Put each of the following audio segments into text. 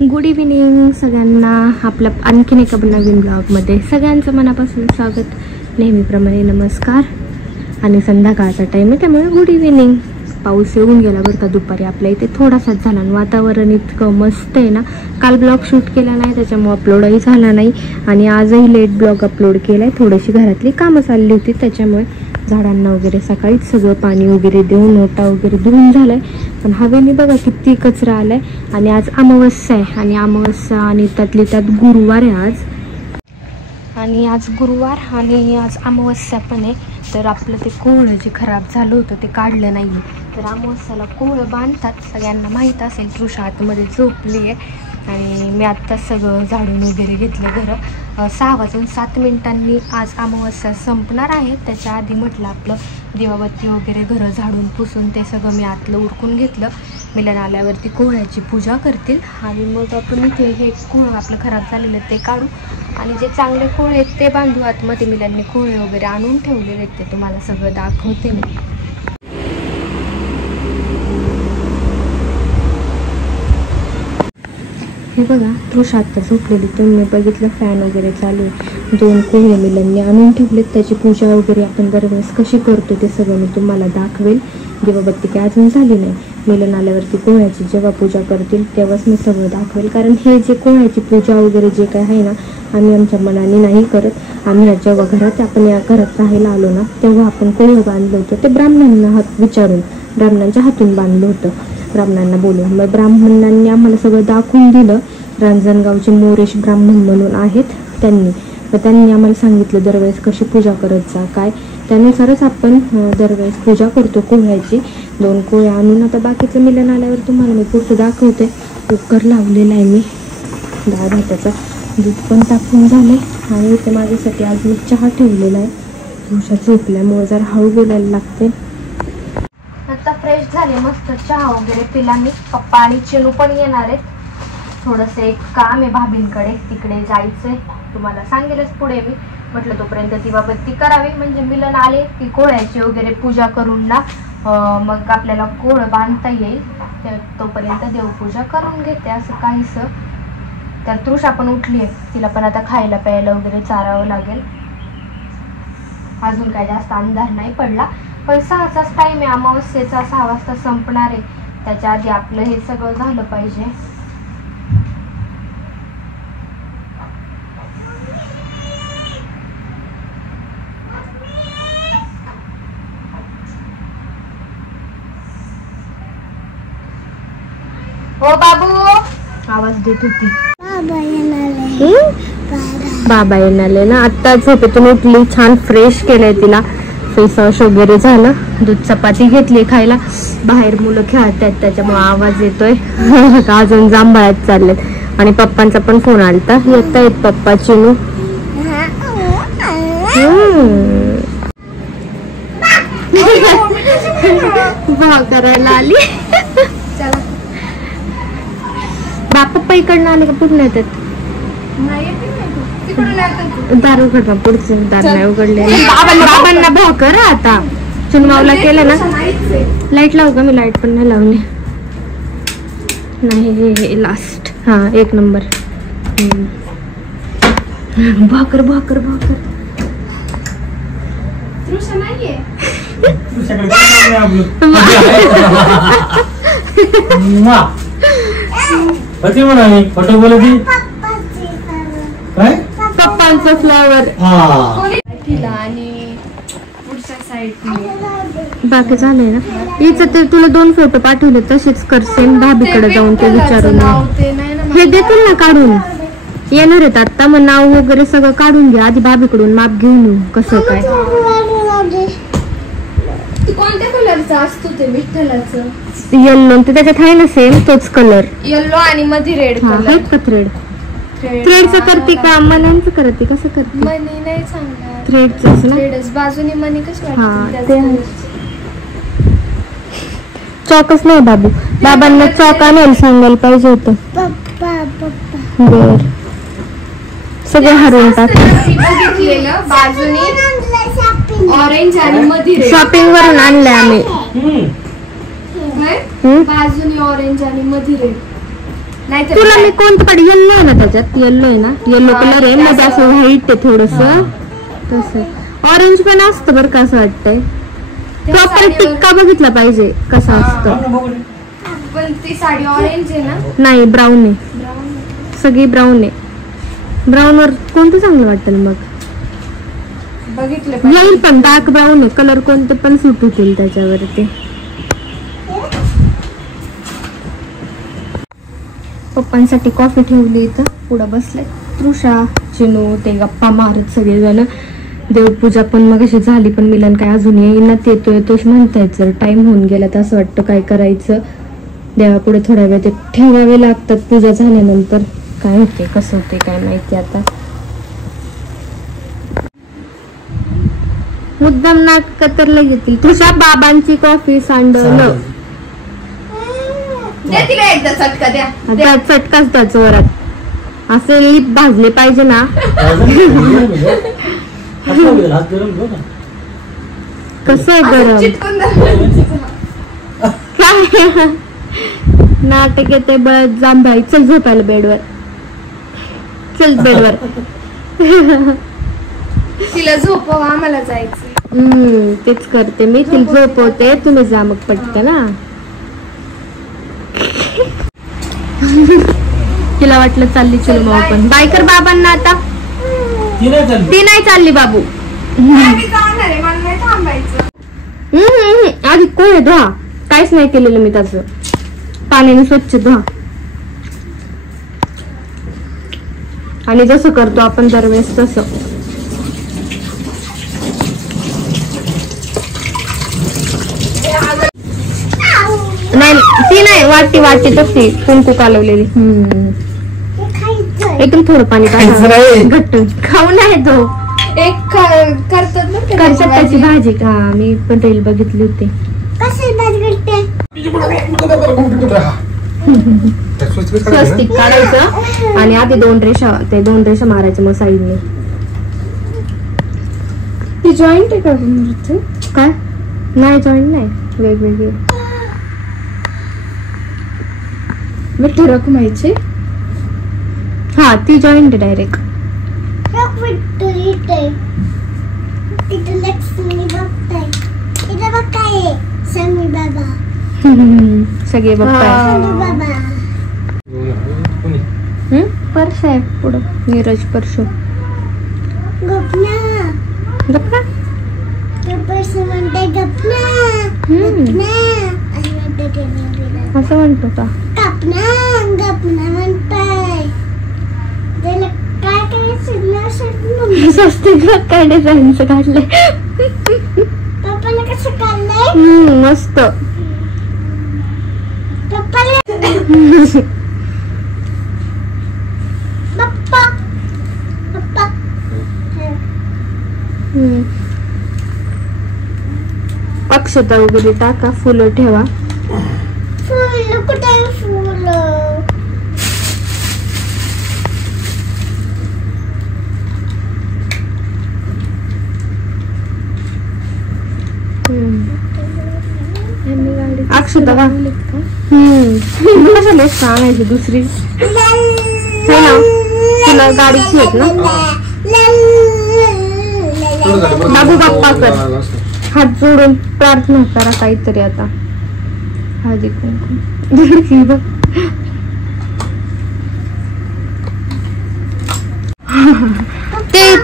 Good evening सगळ्यांना. आपल्या आणखीन एका नवीन ब्लॉगमध्ये सगळ्यांचं मनापासून स्वागत. नेहमीप्रमाणे नमस्कार. आणि संध्याकाळचा टाईम आहे त्यामुळे गुड इव्हिनिंग. पाऊस येऊन गेला बरं का दुपारी. आपल्या इथे थोडासाच झाला आणि वातावरण इतकं मस्त आहे ना. काल ब्लॉग शूट केला नाही त्याच्यामुळे अपलोडही झाला नाही आणि आजही लेट ब्लॉग अपलोड केला आहे. थोडीशी घरातली कामं चालली होती त्याच्यामुळे. झाडांना वगैरे सकाळीच सगळं पाणी वगैरे देऊन ओटा वगैरे धुवून झालं आहे. पण हवेने बघा किती कचरा आला आहे. आणि आज अमावस्या आहे आणि अमावस्या आणि त्यातली त्यात गुरुवार आहे आज. आणि आज गुरुवार आणि आज अमावस्या पण आहे. तर आपलं ते कोहळं जे खराब झालं होतं ते काढलं नाही. तर अमावस्याला कोहळं बांधतात सगळ्यांना माहीत असेल. तृषा आतमध्ये झोपली आहे आणि मी आत्ता सगळं झाडून वगैरे घेतलं घरं. 6:07 आज अमावस्या संपणार आहे. त्याच्या आधी म्हटलं आपलं दिवाबत्ती वगैरे घरं झाडून पुसून ते सगळं मी आतलं उरकून घेतलं. मिलन आल्यावरती कोहळ्याची पूजा करतील आणि मग आपण इथे हे कोहळं आपलं खराब झालेलं ते काढू आणि जे चांगले कोहळे आहेत ते बांधू. आतमध्ये मिलांनी कोहळे वगैरे आणून ठेवलेले आहेत ते तुम्हाला सगळं दाखवते मी. हे बघा तृषा आत्ता झोपलेली तुम्ही बघितलं. फॅन वगैरे चालू आहे. 2 कोहळे मिलांनी आणून ठेवलेत. त्याची पूजा वगैरे आपण दरवेळेस कशी करतो ते सगळं मी तुम्हाला दाखवेल. दिवाबत्ती काय अजून झाली नाही. मिलन आल्यावरती कोहळ्याची जेव्हा पूजा करतील तेव्हाच मी सगळं दाखवेल. कारण हे जे कोहळ्याची पूजा वगैरे जे काय आहे ना आम्ही आमच्या मनाने नाही करत. आम्ही जेव्हा आपण या घरात राहायला आलो ना तेव्हा आपण कोहळं बांधलं होतं ते ब्राह्मणांना विचारून ब्राह्मणांच्या हातून बांधलं होतं. ब्राह्मणांना बोलून मग ब्राह्मणांनी आम्हाला सगळं दाखवून दिलं. रांजणगावचे मोरेश ब्राह्मण म्हणून आहेत त्यांनी आम्हाला सांगितलं दरवेळेस कशी पूजा करत जा काय. त्यानुसारच आपण दरवेळेस पूजा करतो कोहळ्याची. 2 कोहळे आणून आता बाकीचं मिलन आल्यावर तुम्हाला मी पुढचं दाखवते. कुकर लावलेला आहे मी. डाळ भाताचा दूध पण टाकून झाले आणि इथे माझ्यासाठी आज मी चहा ठेवलेला आहे. तुळशा झोपल्यामुळे जरा हळू बोलायला लागते. आता फ्रेश झाले मस्त चहा वगैरे पिला मी. पप्पा आणि चेनू पण येणार आहेत. थोडंसं एक काम आहे भाभींकडे तिकडे जायचंय. तुम्हाला सांगेलच पुढे मी. म्हटलं तोपर्यंत दिवाबत्ती करावी म्हणजे मिलन आले की कोहळ्याची वगैरे पूजा करून ना मग आपल्याला कोहळं बांधता येईल. तोपर्यंत देवपूजा करून घेते असं काहीसं. तर तृषा पण उठली आहे. तिला पण आता खायला प्यायला वगैरे चारावं लागेल. अजून काय जास्त अंधार नाही पडला पण 6चाच टाईम आहे. अमावस्येचा 6 वाजता संपणार आहे. त्याच्या आधी आपलं हे सगळं झालं पाहिजे. हो बाबू आवाज देत होती. बाबा येणारे ना. आत्ता झोपेतून उठली. छान फ्रेश केलंय तिला. फेस वॉश वगैरे झालं. दूध चपाती घेतली खायला. बाहेर मुलं खेळत आहेत त्याच्यामुळे आवाज येतोय. अजून जांभळात चाललेत आणि पप्पांचा पण फोन आलता. येत आहेत पप्पा चिनू. भाव करायला आली. पप्पा इकडनं आले का पुढे येतात. दार उघड पुढचं दार नाही उघडले. बाबांना भाव करा आता. चुनमावला केलं ना. लाईट लावू का. मी लाईट पण नाही लावली. नाही हे लास्ट. हा 1 नंबर. भाकर भाकर भाकर. फोटो बोलती काय पप्पांचा फ्लावर आणि पुढच्या साईडने बाकी झालंय ना. हिचं तर तुला 2 फोटो पाठवले तसेच कर. सेम भाभीकडे जाऊन ते विचारून हे देतील ना काढून. येणार आहेत आता मग नाव वगैरे सगळं काढून घ्या आधी. भाभीकडून माप घेऊन येऊ कसं काय. कोणत्या कलरचा असतो ते विठ्ठलाचं. येल्लो ते त्याच्यात आहे ना सेम तोच कलर. येल्लो आणि मध्ये रेड कलर. का थ्रेड. थ्रेडचं करते का मण्यांचं करते कसं करते. मनी नाही सांगणार. थ्रेडच ना. थ्रेडच बाजूने मनी कसं वाटतं. चॉकच नाही बाबू. बाबांना चॉक आणायला सांगायला पाहिजे होतं. बर सगळं हरवून टाक. बाजूने ऑरेंज आणि मध्ये शॉपिंग वरून आणलंय आम्ही. बाजूने ऑरेंज आणि मध्ये रेड. नाहीतर तुला काय? मी कोणतं पाहिजे? येल्लो आहे ना त्याच्यात? येल्लो आहे ना? येल्लो कलर आहे मध्ये असं व्हाईट आहे थोडस तसं. ऑरेंज पण असतं बरं का, असं वाटतंय. त्या प्रॉपर साडीवर- टिक्का बघितला पाहिजे कसा असतो. पण ती साडी ऑरेंज आहे ना? नाही, ब्राऊन आहे, ब्राऊन सगळी ब्राऊन आहे. ब्राऊन वर कोणतं चांगलं वाटेल मग? बघितलं येईल पाहिजे. पण डार्क ब्राऊन आहे, कलर कोणते पण सूट होतील त्याच्यावरती. पप्पांसाठी कॉफी ठेवली इथं, पुढं बसले तृषा, चिनू, ते गप्पा मारत सगळेजण. देवपूजा पण मग अशी झाली, पण मिलन काय अजून येईनाच, येतोय तोच म्हणतायत. जर टाइम होऊन गेला तर असं वाटतं काय करायचं. देवापुढे थोड्या वेळ ते ठेवावे लागतात पूजा झाल्यानंतर. काय होते कसं होते काय माहिती आता. मुद्दाम नाटक तर लगेच तुझ्या बाबांची कॉफी सांडलं. द्या तिला एकदा चटका द्या. आता चटकाच त्याच वरात असे लिप भाजले पाहिजे ना. कसं आहे गरम चिटकून द्या. काय नाटक येते बळत जांभाई. चल झोपायला बेडवर, चल बेडवर. तिला झोपव, आम्हाला जायचं. तेच करते मी. तिला झोपवते, तुम्ही जा मग पटकन ना. तिला वाटलं चालली चल मग आपण. बाय कर बाबांना आता. ती नाही चालली बाबू. आम्ही जाणार आहे, मला नाही थांबायचं. आधी कोण धुवा. काहीच नाही केलेलं मी त्याचं. पाण्याने स्वच्छ धुवा. आणि जसं करतो आपण दरवेळेस तसं. नाही ती नाही, वाटी वाटी तशी कुंकू कालवलेली. एकदम थोडं पाणी टाका, घट्ट खाऊ नाही तो. एक करतात ना करतात त्याची भाजी का? मी पण रील बघितली होती. स्वस्तिक काढायचं आणि आधी 2 रेषा मारायचं मग साईडने. ती जॉईंट आहे का मूर्ती? काय नाही, जॉईंट नाही, वेगवेगळे. विठ्ठल रखुमाईची. हा ती जॉईंट डायरेक्ट. सगळे बघताय. पर्स आहे पुढं, नीरज परशु. गप्पा असं म्हणतो का? स्वस्तिक काय डिझाईनचं काढलंय. मस्त. अक्षता वगैरे टाका, फुलं ठेवा. अक्षता का? कशाला सांगायची दुसरी. हो ना, तुला गाडीची आहेत ना. बाबू बाप्पा कर, हात जोडून प्रार्थना करा काहीतरी आता. हळदी कुंकू बघ.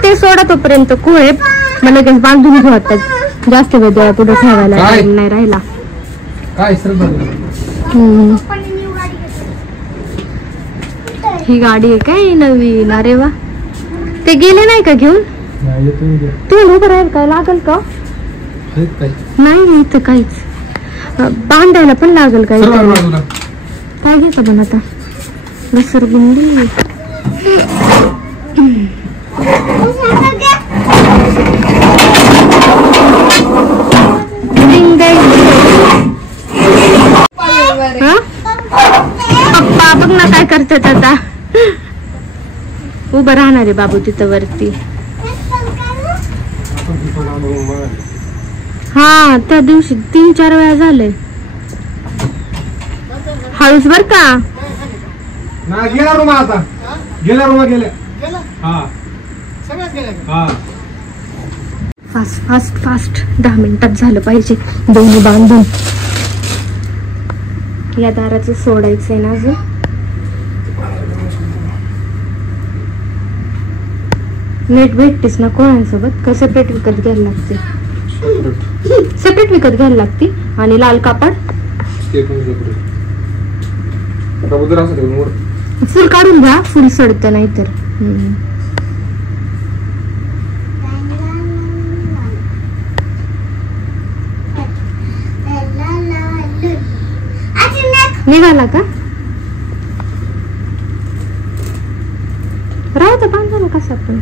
ते सोडा तोपर्यंत कुळे मग लगेच बांधून ठेवतात. जास्त वेळ देवा पुढे ठेवायला नाही राहिला. ही गाडी आहे काय नवीन? अरे वा. ते गेले नाही का घेऊन? तू उभं राहील काय लागल का? नाही इथं काहीच बांधायला पण लागल काय? काय घेतं पण आता घसरगुंडी. पप्पा बघ ना काय करतात आता. उभं राहणार आहे बाबू तिथं वरती. हा त्या दिवशी 3-4 वेळा झाले. हळूच बर का. ना गेला रूम आता गेला रूम गेल्या हा हा फास्ट फास्ट फास्ट 10 मिनिटात झालं पाहिजे दोन्ही बांधून. या दाराचं सोडायचंय ना अजून. नेट भेटतेस ना कोणासोबत का सेपरेट विकत घ्यायला लागते? सेपरेट विकत घ्यायला लागते. आणि लाल कापड फुल काढून घ्या, फुल सडतं नाहीतर. निघाला का? राहू तर बांधा ना कसा पण.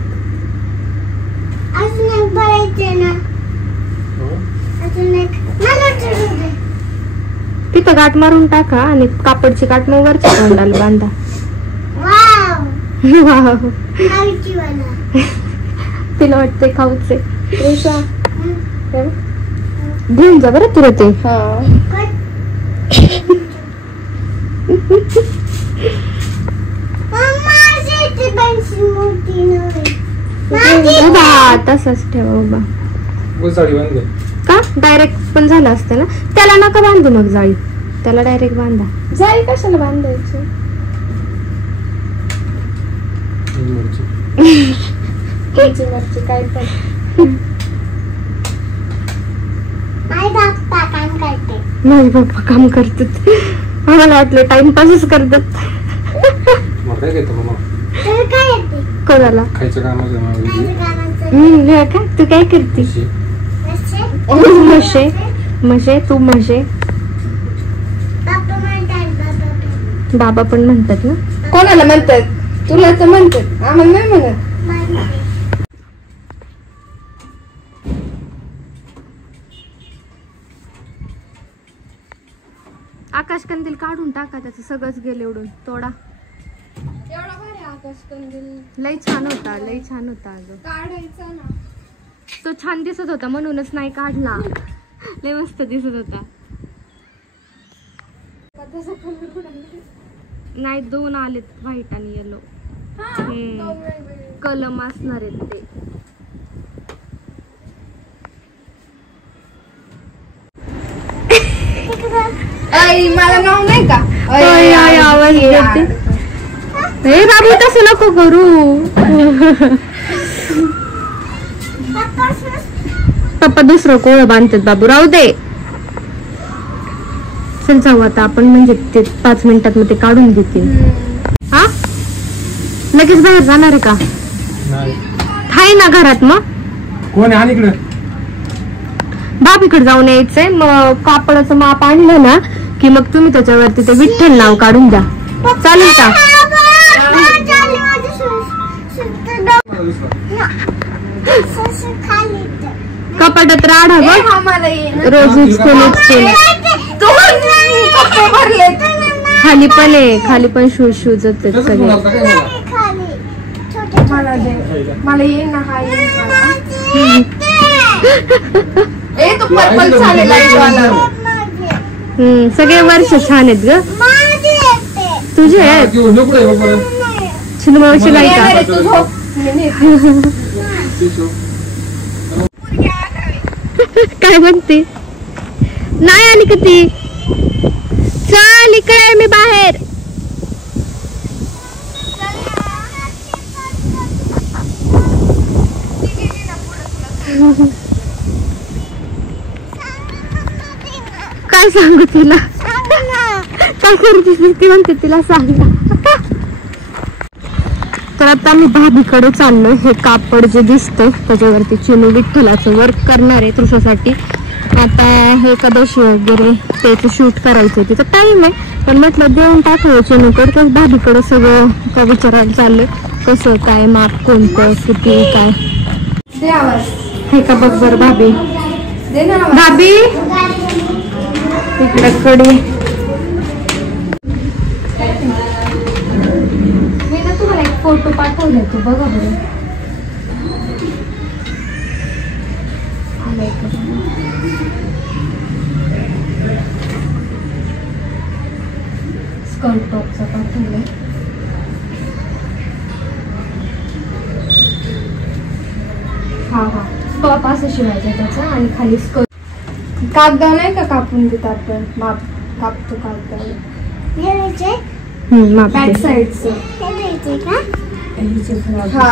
तिथं गाठ मारून टाका आणि कापडची गाठ मग वरच्या तोंडाला बांधा. तिला वाटतंय खाऊचे. घेऊन जा बरं तुला ते. तसंच ठेवा उभा. का डायरेक्ट पण झालं असतं ना. त्याला नका बांधू मग जाळी. त्याला डायरेक्ट बांधा. जाळी कशाला बांधायची? काय पण नाही बाप्पा काम करतात. आम्हाला वाटलं टाइमपासच करतात. कोणाला का? तू काय करते? म्हशे म्हशे तू म्हशे बाबा पण म्हणतात ना. कोणाला म्हणतात? तुला तर म्हणतात, आम्हाला नाही म्हणत. आकाश कंदील काढून टाका. त्याचं सगळंच गेलं उडून. तोडा. एवढा भारी आकाश कंदील. लई छान होता, लई छान होता. अगं काढायचा ना. तो छान दिसत होता म्हणूनच नाही काढला. लई मस्त दिसत होता. नाही 2 आलेत, व्हाईट आणि येलो. कलम असणार आहेत ते. मला नाव नाही का? आवाज येते. हे बाबू तसं नको करू. पप्पा दुसरं कोळ बांधतात बाबू. राहू दे. चल जाऊ आता आपण. म्हणजे ते 5 मिनिटात मग ते काढून देतील. हा लगेच बाहेर जाणार आहे का? हाय ना घरात. मग कोण आहे इकडे? बाबीकडे जाऊन यायचंय. मग कापडाचं माप आणलं ना की मग तुम्ही त्याच्यावरती ते विठ्ठल नाव काढून द्या. चालेल का? कपाटात राडा बघ. रोज उचकून खाली पण आहे. खाली पण शूज शूज होते सगळे. मला येईल ना. हा येईल. तो पर्पल झालेला आहे. सगळे वर्ष छान आहेत ग तुझे. आहेत चिनमावशी नाही का? काय म्हणते? नाही आली का ती? चल इकडे मी बाहेर. काय सांगू तुला? काय करते ती? म्हणते तिला सांगा. तर आता आम्ही भाभीकडे चाललोय. हे कापड जे दिसतं त्याच्यावरती चिनू विठ्ठलाचं वर्क करणार आहे तुझ्यासाठी. आता हे एकादशी वगैरे त्याचं शूट करायचं. तिचं टाइम आहे पण म्हटलं देऊन टाकावं चिनूकडे. तर भाभीकडे सगळं का विचारायला चाललंय. कसं काय माप कोणतं किती काय हे का बघ बरं. भाभी भाभी इकडे कडी. मी ना तुम्हाला एक फोटो पाठवला तो बघा बरं. स्कर्ट टॉपचा पाठवलाय. हा हा टॉप असं शिवायचं त्याचा आणि खाली स्कर्ट. कागदा नाही का कापून देत आपण, माप कापतो कागदाला बॅक साईडचं. हा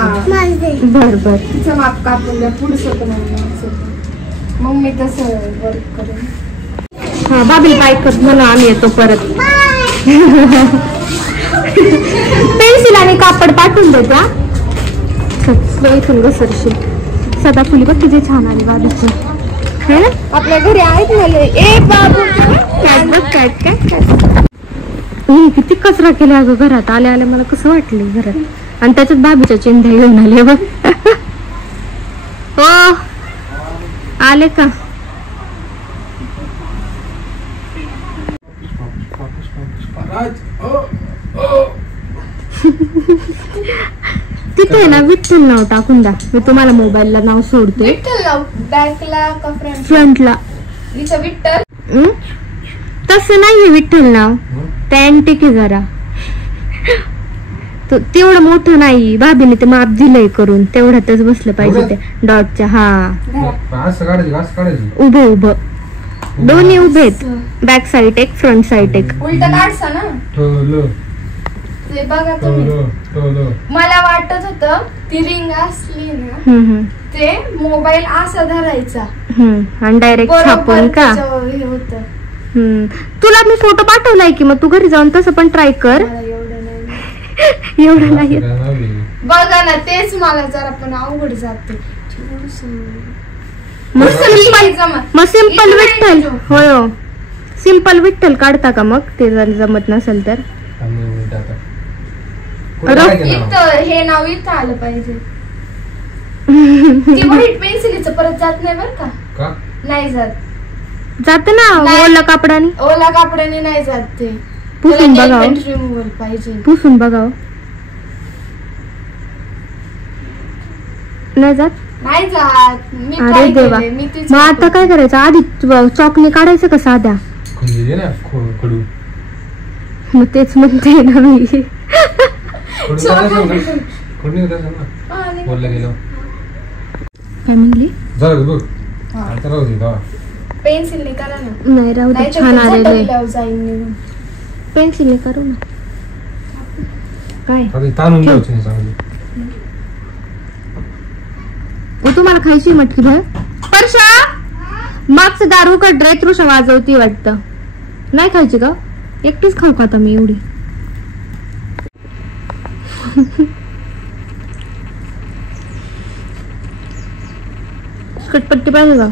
बर बर. तिचं माप कापून द्या, पुढचं पण मग मी तसं वर्क करेन. हा बाबी बायकत म्हणून आम्ही येतो परत. पेन्सिल आणि कापड पाठवून देत्या. इथून घसरशील. सदाफुली बघ किती छान आली बाबीची है ना. आपल्या घरी आहेत मला. ए बाबू कॅट बघ कॅट काय किती कचरा केला अगं घरात. आले आले मला कसं वाटलं घरात. आणि त्याच्यात बाबीच्या चिंध्या घेऊन आले बघ. हो आले का. तिथे ना विठ्ठल नाव टाकून द्या. मी तुम्हाला मोबाईलला नाव सोडते. विठ्ठल बॅकला का फ्रंटला. इथं विठ्ठल. तसं नाहीये विठ्ठल नाव. ते अँटिक आहे जरा. तेवढं मोठं नाही. भाभीने ते माप दिलंय करून. तेवढ्यातच बसलं पाहिजे ते डॉटच्या. हा उभं उभं. दोन्ही उभे आहेत. बॅक साईड एक फ्रंट साईड एक. उलट काढसा ना ते बघा तुम्ही. मला वाटत होतं ती रिंग असली ना ते मोबाईल असा धरायचा आणि डायरेक्ट छापून का. हे होत. तुला मी फोटो पाठवलाय की मग तू घरी जाऊन तसं पण ट्राय कर. एवढं नाही बघा ना तेच मला जरा पण अवघड जाते. मग सिंपल विठ्ठल. होय हो सिंपल विठ्ठल काढता का मग ते जर जमत नसेल तर. इथं हे नाव इथं आलं पाहिजे. ती व्हाईट पेन्सिलीचं परत जात नाही बर का. नाही जात ना ओला कापडाने. ओला कापडाने नाही जात ते. पुसून बघावं. रिमूव्हल पाहिजे. पुसून बघावं. नाही जात. नाही जात. मी अरे देवा. मग आता काय करायचं. आधी चॉकने काढायचं का साध्या. मग तेच म्हणते ना मी. काय म्हणली. पेन्सिलने करा ना. नाही राहू दे. छान आलेलं. पेन्सिलने करू ना. काय तुम्हाला खायची मटकी भर. परशा मागचं दारू का ड्रे तृषा वाजवती वाटतं. नाही खायची का. एकटीच खाऊ का आता मी एवढी. कटपट्टी पाहिजे का.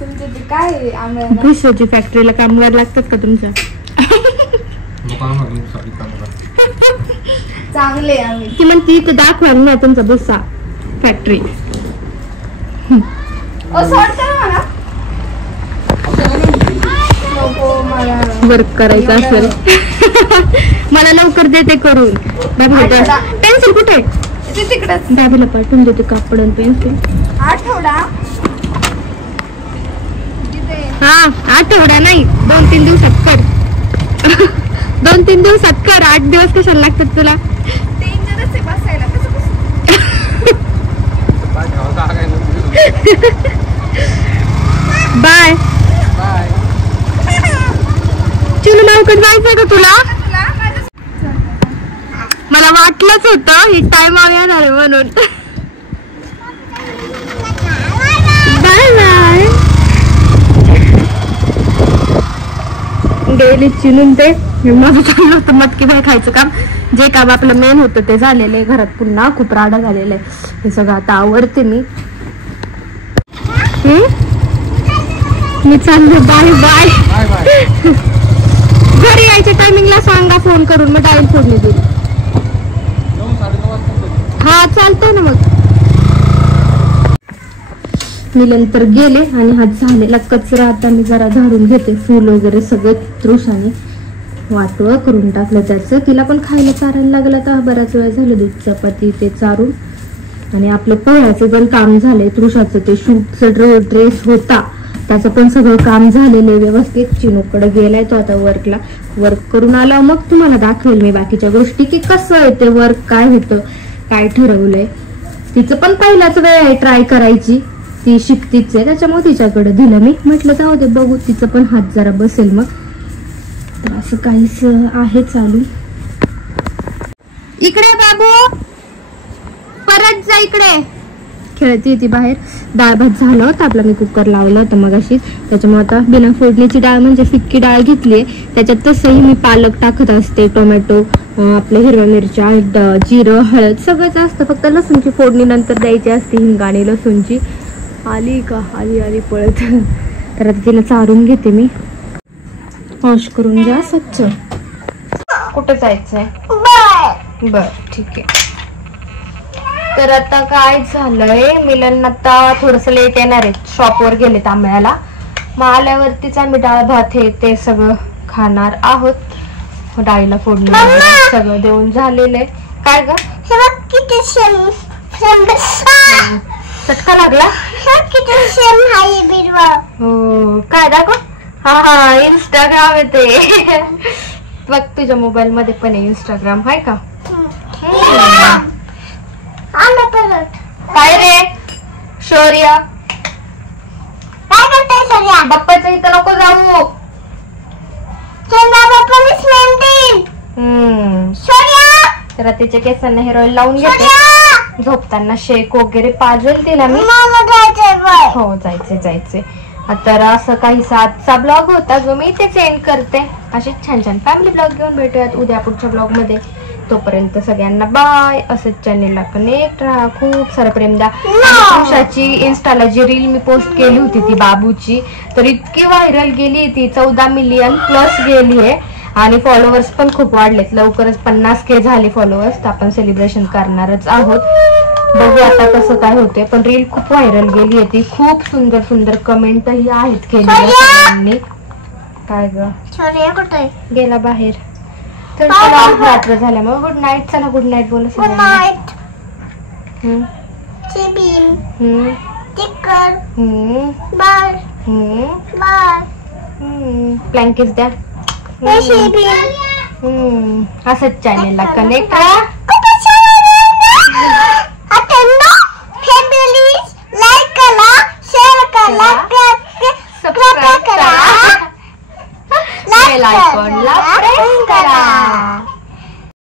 तुमचं ते काय भुसाची फॅक्टरीला कामगार लागतात का तुमच्या. चांगले आम्ही. ती म्हणते इथं दाखवा ना तुमचा भुसा फॅक्टरी. वर्क करायचं असेल. मला लवकर देते करून. पेन्सिल कुठे तिकडे. दाबीला पाठवून देते कापड आणि पेन्सिल. आठवडा. हा आठवडा नाही 2-3 दिवसात कर. 2-3 दिवसात कर. 8 दिवस कशाला लागतात तुला. बसायला बाय. चिनू मावकड जायचंय का तुला. मला वाटलंच होतं ही टाइम येणार आहे म्हणून. Bye bye. गेली चिनून ते. माझं चाललं होतं मटकी भाई खायचं काम. जे काम आपलं मेन होतं ते झालेलं आहे. घरात पुन्हा खूप राडा झालेला आहे. हे सगळं आता आवडते मी. मी चाललो. Bye bye. घरी यायच्या टायमिंगला सांगा फोन करून. मग टाइम फोडणी देईल. हा चालतंय ना. मग मी नंतर गेले आणि हा झालेला कचरा आता मी जरा झाडून घेते. फूल वगैरे सगळं तृषाने वाटोळं करून टाकलं त्याचं. तिला पण खायला चारायला लागलं. तर बराच वेळ झालं दूध चपाती ते चारून. आणि आपलं पोळ्याचं पण काम झालंय. तृषाचं ते शूटचं ड्रेस होता त्याचं पण सगळं काम झालेलं आहे व्यवस्थित. चिनूकडे गेलाय तो आता वर्क करून आला मग तुम्हाला दाखवेल मी बाकीच्या गोष्टी की कसं आहे ते वर्क, काय होतं, काय ठरवलंय. तिचं पण पहिलाच वेळ आहे ट्राय करायची, ती शिकतीच आहे त्याच्यामुळे तिच्याकडे दिलं मी. म्हटलं जाऊ दे बघू तिचं पण हात जरा बसेल मग. तर असं काहीच आहे चालू. इकडे बाबू, परत जा इकडे. खेळती ती बाहेर. डाळ भात झालं होतं आपला, मी कुकर लावलं होतं मग अशीच, त्याच्यामुळे आता बिना फोडणीची डाळ म्हणजे फिक्की डाळ घेतली. त्याच्यात तसंही मी पालक टाकत असते, टोमॅटो, आपल्या हिरव्या मिरच्या, जिरं, हळद सगळंच असतं. फक्त लसूणची फोडणी नंतर द्यायची असते, हिंग आणि लसूणची. आली का? आली पळत. तर आता तिला चारून घेते मी. वॉश करून घ्या स्वच्छ. कुठं जायचंय? बर ठीक आहे. तर आता काय झालंय, मिलन आता थोडस लेट येणार आहे, शॉपवर गेले तांब्याला. मग आल्यावरतीच आम्ही डाळ भात हे ते सगळं खाणार आहोत. डाळीला फोडणी सगळं देऊन झालेलं आहे. काय ग? चटका लागला? हो काय दाखव? हा इंस्टाग्राम येते. बघ तुझ्या मोबाईल मध्ये पण आहे इंस्टाग्राम, हाय का? काय रे शौर्य, काय करताय शौर्य? बाप्पाच्या इथं नको जाऊ. तर तिच्या केसांना हेअर ऑइल लावून घेते. झोपताना शेक वगैरे पाजेल तिला मी. हो जायचे. तर असं काही आजचा ब्लॉग होता जो मी इथेच एंड करते. असे छान छान फॅमिली ब्लॉग घेऊन भेटूयात उद्या पुढच्या ब्लॉग मध्ये. तोपर्यंत सगळ्यांना बाय. असंच चॅनेलला कनेक्ट राहा, खूप सारं प्रेम द्या. पुरुषाची इन्स्टाला जी रील मी पोस्ट केली होती ती बाबूची, तर इतकी व्हायरल गेली ती, 14 मिलियन प्लस गेली आहे. आणि फॉलोअर्स पण खूप वाढलेत. लवकरच 50K झाले फॉलोअर्स. तर आपण सेलिब्रेशन करणारच आहोत. बघू आता कसं काय होते. पण रील खूप व्हायरल गेली आहे ती. खूप सुंदर सुंदर कमेंटही आहेत केलेल्या सगळ्यांनी. काय ग गेला बाहेर. तर चला रात्र झाल्यामुळे गुड नाईट. चला गुड नाईट बोला सगळ्यांना. प्लँकेज द्या. असंच चॅनेलला कनेक्ट करा.